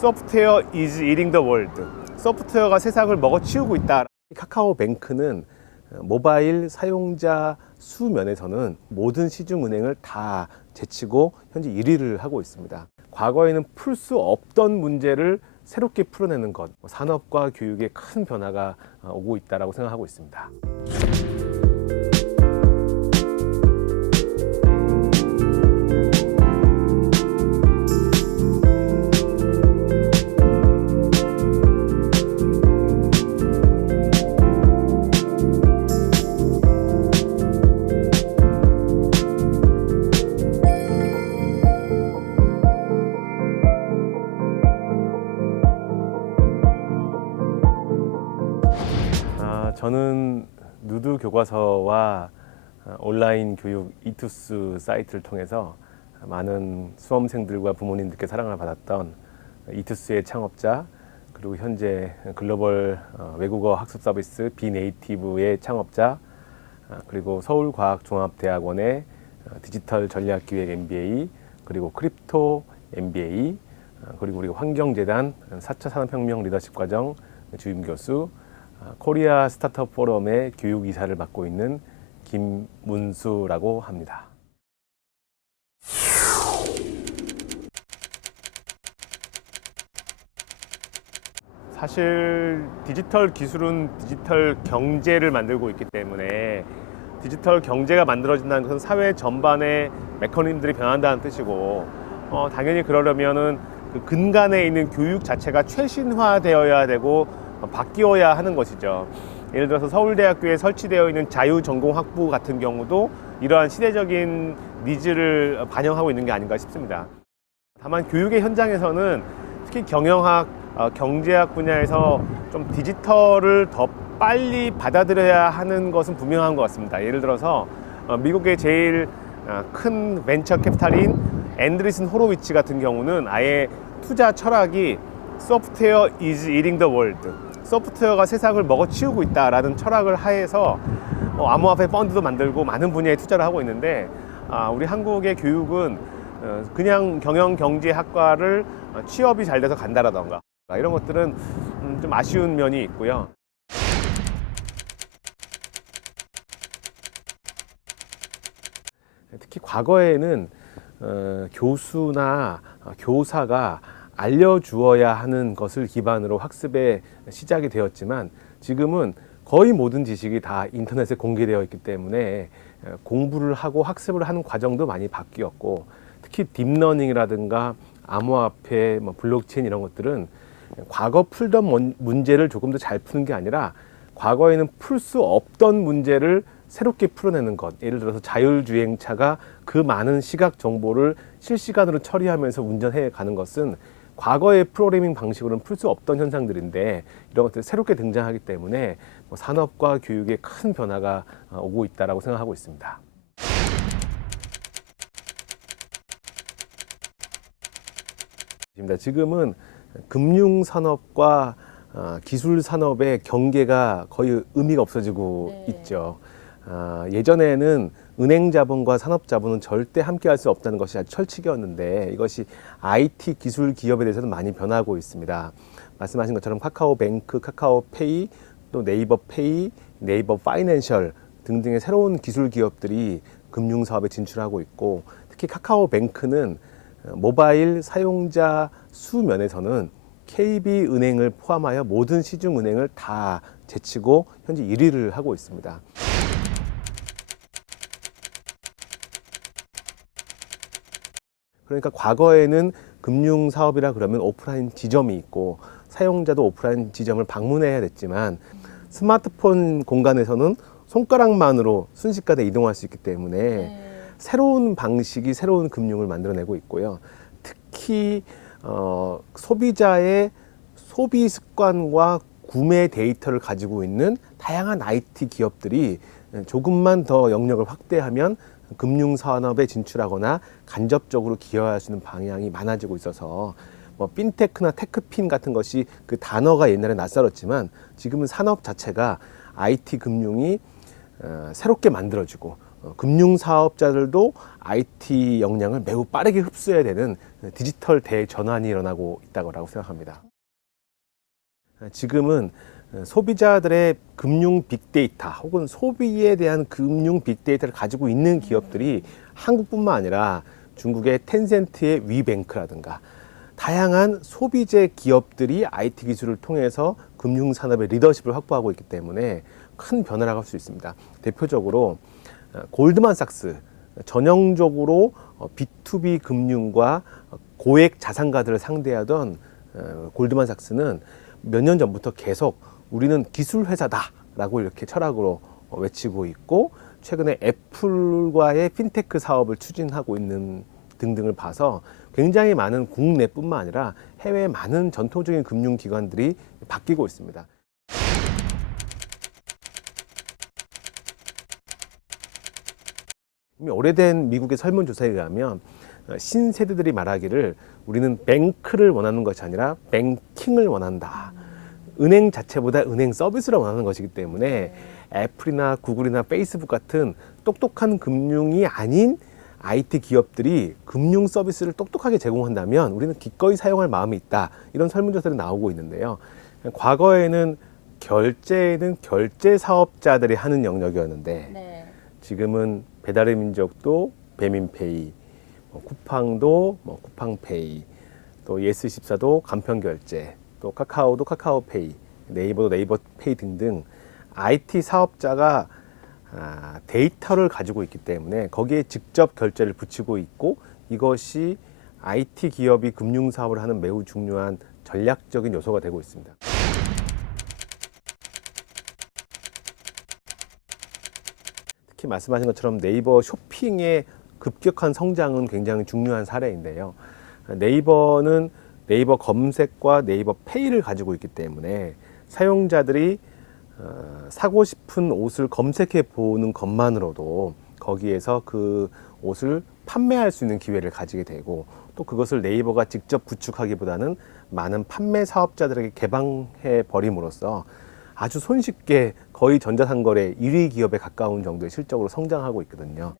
소프트웨어 is eating the world. 소프트웨어가 세상을 먹어치우고 있다. 카카오뱅크는 모바일 사용자 수 면에서는 모든 시중은행을 다 제치고 현재 1위를 하고 있습니다. 과거에는 풀 수 없던 문제를 새롭게 풀어내는 것, 산업과 교육에 큰 변화가 오고 있다고 생각하고 있습니다. 저는 누드 교과서와 온라인 교육 이투스 사이트를 통해서 많은 수험생들과 부모님들께 사랑을 받았던 이투스의 창업자, 그리고 현재 글로벌 외국어 학습 서비스 비네이티브의 창업자, 그리고 서울과학종합대학원의 디지털 전략기획 MBA, 그리고 크립토 MBA, 그리고 우리 환경재단 4차 산업혁명 리더십 과정 주임 교수, 코리아 스타트업 포럼의 교육이사를 맡고 있는 김문수라고 합니다. 사실 디지털 기술은 디지털 경제를 만들고 있기 때문에 디지털 경제가 만들어진다는 것은 사회 전반의 메커니즘들이 변한다는 뜻이고, 당연히 그러려면은 그 근간에 있는 교육 자체가 최신화되어야 되고 바뀌어야 하는 것이죠. 예를 들어서 서울대학교에 설치되어 있는 자유전공학부 같은 경우도 이러한 시대적인 니즈를 반영하고 있는 게 아닌가 싶습니다. 다만 교육의 현장에서는 특히 경영학, 경제학 분야에서 좀 디지털을 더 빨리 받아들여야 하는 것은 분명한 것 같습니다. 예를 들어서 미국의 제일 큰 벤처 캐피탈인 앤드리슨 호로위츠 같은 경우는 아예 투자 철학이 소프트웨어 is eating the world. 소프트웨어가 세상을 먹어치우고 있다라는 철학을 하에서 암호화폐 펀드도 만들고 많은 분야에 투자를 하고 있는데, 우리 한국의 교육은 그냥 경영경제학과를 취업이 잘 돼서 간다라던가 이런 것들은 좀 아쉬운 면이 있고요. 특히 과거에는 교수나 교사가 알려주어야 하는 것을 기반으로 학습에 시작이 되었지만, 지금은 거의 모든 지식이 다 인터넷에 공개되어 있기 때문에 공부를 하고 학습을 하는 과정도 많이 바뀌었고, 특히 딥러닝이라든가 암호화폐, 블록체인 이런 것들은 과거 풀던 문제를 조금 더 잘 푸는 게 아니라 과거에는 풀 수 없던 문제를 새롭게 풀어내는 것. 예를 들어서 자율주행차가 그 많은 시각 정보를 실시간으로 처리하면서 운전해 가는 것은 과거의 프로그래밍 방식으로는 풀 수 없던 현상들인데, 이런 것들이 새롭게 등장하기 때문에 산업과 교육에 큰 변화가 오고 있다고 생각하고 있습니다. 지금은 금융산업과 기술산업의 경계가 거의 의미가 없어지고 있죠. 예전에는 은행 자본과 산업 자본은 절대 함께 할 수 없다는 것이 아주 철칙이었는데, 이것이 IT 기술 기업에 대해서는 많이 변하고 있습니다. 말씀하신 것처럼 카카오뱅크, 카카오페이, 또 네이버 페이, 네이버 파이낸셜 등등의 새로운 기술 기업들이 금융 사업에 진출하고 있고, 특히 카카오뱅크는 모바일 사용자 수 면에서는 KB은행을 포함하여 모든 시중은행을 다 제치고 현재 1위를 하고 있습니다. 그러니까 과거에는 금융사업이라 그러면 오프라인 지점이 있고 사용자도 오프라인 지점을 방문해야 됐지만, 스마트폰 공간에서는 손가락만으로 순식간에 이동할 수 있기 때문에 새로운 방식이 새로운 금융을 만들어내고 있고요. 특히 소비자의 소비 습관과 구매 데이터를 가지고 있는 다양한 IT 기업들이 조금만 더 영역을 확대하면 금융산업에 진출하거나 간접적으로 기여할 수 있는 방향이 많아지고 있어서, 핀테크나 테크핀 같은 것이 그 단어가 옛날에 낯설었지만 지금은 산업 자체가 IT 금융이 새롭게 만들어지고 금융사업자들도 IT 역량을 매우 빠르게 흡수해야 되는 디지털 대전환이 일어나고 있다고 생각합니다. 지금은 소비자들의 금융 빅데이터 혹은 소비에 대한 금융 빅데이터를 가지고 있는 기업들이 한국뿐만 아니라 중국의 텐센트의 위뱅크라든가 다양한 소비재 기업들이 IT 기술을 통해서 금융산업의 리더십을 확보하고 있기 때문에 큰 변화를 할 수 있습니다. 대표적으로 골드만삭스, 전형적으로 B2B 금융과 고액 자산가들을 상대하던 골드만삭스는 몇 년 전부터 계속 우리는 기술 회사다라고 이렇게 철학으로 외치고 있고, 최근에 애플과의 핀테크 사업을 추진하고 있는 등등을 봐서 굉장히 많은 국내뿐만 아니라 해외 많은 전통적인 금융기관들이 바뀌고 있습니다. 이미 오래된 미국의 설문조사에 의하면 신세대들이 말하기를 우리는 뱅크를 원하는 것이 아니라 뱅킹을 원한다. 은행 자체보다 은행 서비스를 원하는 것이기 때문에 애플이나 구글이나 페이스북 같은 똑똑한 금융이 아닌 IT 기업들이 금융 서비스를 똑똑하게 제공한다면 우리는 기꺼이 사용할 마음이 있다. 이런 설문조사들이 나오고 있는데요. 과거에는 결제는 결제 사업자들이 하는 영역이었는데 지금은 배달의 민족도 배민페이, 쿠팡도 쿠팡페이, 또 예스24도 간편결제, 또 카카오도 카카오페이, 네이버도 네이버페이 등등 IT 사업자가 데이터를 가지고 있기 때문에 거기에 직접 결제를 붙이고 있고, 이것이 IT 기업이 금융사업을 하는 매우 중요한 전략적인 요소가 되고 있습니다. 특히 말씀하신 것처럼 네이버 쇼핑의 급격한 성장은 굉장히 중요한 사례인데요. 네이버는 네이버 검색과 네이버 페이를 가지고 있기 때문에 사용자들이 사고 싶은 옷을 검색해 보는 것만으로도 거기에서 그 옷을 판매할 수 있는 기회를 가지게 되고, 또 그것을 네이버가 직접 구축하기보다는 많은 판매 사업자들에게 개방해 버림으로써 아주 손쉽게 거의 전자상거래 1위 기업에 가까운 정도의 실적으로 성장하고 있거든요.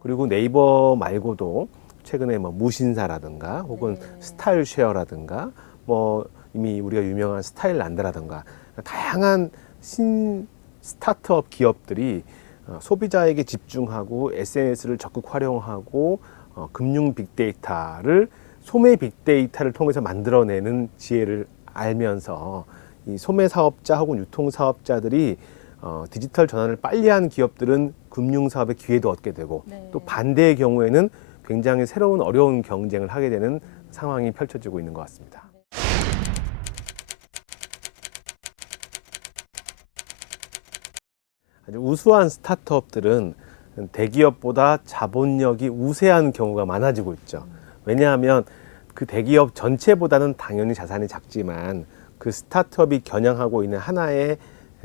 그리고 네이버 말고도 최근에 무신사라든가 혹은 스타일쉐어라든가 이미 우리가 유명한 스타일란드라든가 다양한 신 스타트업 기업들이 소비자에게 집중하고 SNS를 적극 활용하고 금융 빅데이터를 소매 빅데이터를 통해서 만들어내는 지혜를 알면서 이 소매 사업자 혹은 유통 사업자들이 디지털 전환을 빨리 한 기업들은 금융 사업의 기회도 얻게 되고, 또 반대의 경우에는 굉장히 새로운 어려운 경쟁을 하게 되는 상황이 펼쳐지고 있는 것 같습니다. 아주 우수한 스타트업들은 대기업보다 자본력이 우세한 경우가 많아지고 있죠. 왜냐하면 그 대기업 전체보다는 당연히 자산이 작지만 그 스타트업이 겨냥하고 있는 하나의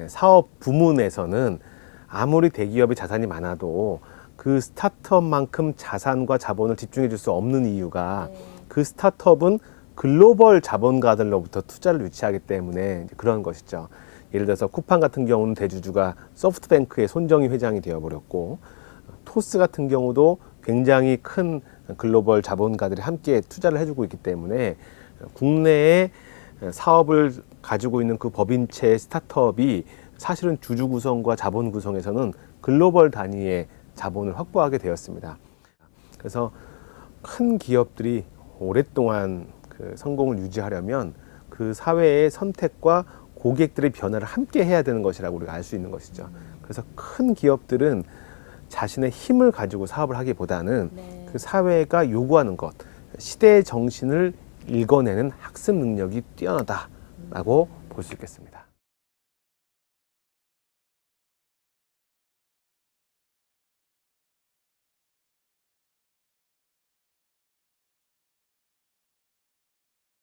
사업 부문에서는 아무리 대기업의 자산이 많아도 그 스타트업만큼 자산과 자본을 집중해 줄 수 없는 이유가 그 스타트업은 글로벌 자본가들로부터 투자를 유치하기 때문에 그런 것이죠. 예를 들어서 쿠팡 같은 경우는 대주주가 소프트뱅크의 손정희 회장이 되어버렸고, 토스 같은 경우도 굉장히 큰 글로벌 자본가들이 함께 투자를 해주고 있기 때문에 국내에 사업을 가지고 있는 그 법인체 스타트업이 사실은 주주 구성과 자본 구성에서는 글로벌 단위의 자본을 확보하게 되었습니다. 그래서 큰 기업들이 오랫동안 그 성공을 유지하려면 그 사회의 선택과 고객들의 변화를 함께 해야 되는 것이라고 우리가 알 수 있는 것이죠. 그래서 큰 기업들은 자신의 힘을 가지고 사업을 하기보다는 그 사회가 요구하는 것, 시대의 정신을 읽어내는 학습 능력이 뛰어나다라고 볼 수 있겠습니다.